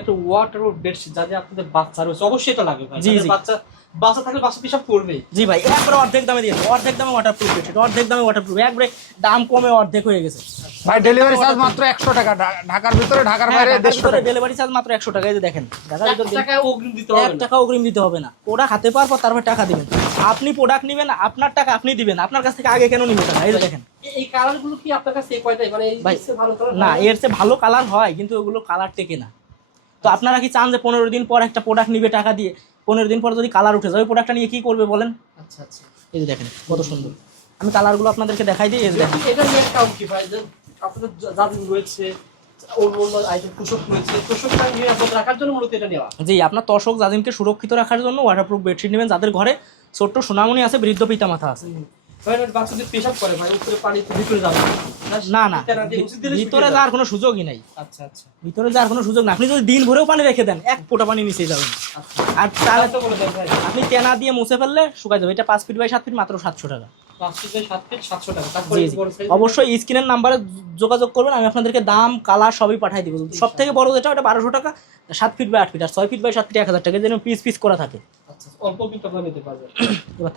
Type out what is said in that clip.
একটা waterproof bedsheet যাদের আপনাদের বাচ্চা রয়েছে অবশ্যই এটা লাগবে ভাই। জি, যাদের জি। বাচ্চা থাকলে বাচ্চা পিসাব করবে। জি ভাই, একবারে অর্ধেক দামে দিয়ে দেবো, অর্ধেক দামে ওয়াটারপ্রুফ বেডশিট, অর্ধেক দামে ওয়াটারপ্রুফ, একবারে দাম কমে অর্ধেক হয়ে গেছে ভাই ডেলিভারি চার্জ মাত্র 100 টাকা, ঢাকার ভিতরে, ঢাকার বাইরে 150 টাকা। ডেলিভারি চার্জ মাত্র 100 টাকা। এই যে দেখেন, ঢাকার 1 ভিতরে টাকা অগ্রিম দিতে হবে 1 না। টাকা অগ্রিম দিতে হবে না। প্রোডাক্ট হাতে পাওয়ার পর তারপর টাকা দিবেন। আপনি প্রোডাক্ট নেবেন, আপনার টাকা আপনি দিবেন, আপনার কাছ থেকে আগে কেন নিব টাকা? এই যে দেখেন, এই কালারগুলো কি আপনার কাছে কয়টাই মানে ভাই, এর চেয়ে ভালো কালার না এর চেয়ে ভালো কালার হয় কিন্তু ওগুলো কালার টেকে না। তো আপনারা কি চান যে 15 দিন পর একটা প্রোডাক্ট নিবে টাকা দিয়ে, 15 দিন পর যদি কালার উঠে যায় ওই প্রোডাক্টটা নিয়ে কি করবে বলেন? আচ্ছা আচ্ছা। এই যে দেখেন কত সুন্দর, আমি কালারগুলো আপনাদেরকে দেখাই দিই। এই যে দেখেন, এটা নিয়ে কাম কি ভাই, যে আপনাদের যাদের রয়েছে অন্য আইটেম তোষক রয়েছে, তোষকটা নিরাপদ রাখার জন্য মূলত এটা নেওয়া। জি, আপনার তোষক জাজিমকে সুরক্ষিত রাখার জন্য ওয়াটারপ্রুফ বেডশিট নেবেন যাদের ঘরে ছোট্ট সোনামণি আছে, বৃদ্ধ পিতা মাতা আছে। ভাই বাচ্চাদের পেশাব করে ভাই, উপরে পানি ভিতরে যাবে না না, ভিতরে যাওয়ার কোনো সুযোগই নাই। আচ্ছা আচ্ছা ভিতরে যাওয়ার কোনো সুযোগ না। আপনি যদি দিন ভরেও পানি রেখে দেন এক ফোঁটা পানি নিচে যাবে না। আচ্ছা। আর তাহলে তো বলে দেন ভাই, আপনি তেনা দিয়ে মুছে ফেললে শুকায় যাবে। এটা 5 ফিট বাই 7 ফিট, মাত্র 700 টাকা। 5 ফিট বাই 7 ফিট 700 টাকা। তারপরে জি জি, বড় সাইজ অবশ্যই স্ক্রিনের নাম্বারে যোগাযোগ করবেন, আমি আপনাদেরকে দাম কালার সবই পাঠিয়ে দিব। সব থেকে বড় যেটা ওটা 1200 টাকা, 7 ফিট বাই 8 ফিট, আর 6 ফিট বাই 7 ফিট 1000 টাকা, যেন পিস পিস করা থাকে। আচ্ছা, অল্প কিন্তু আপনারা নিতে পারবেন। এবার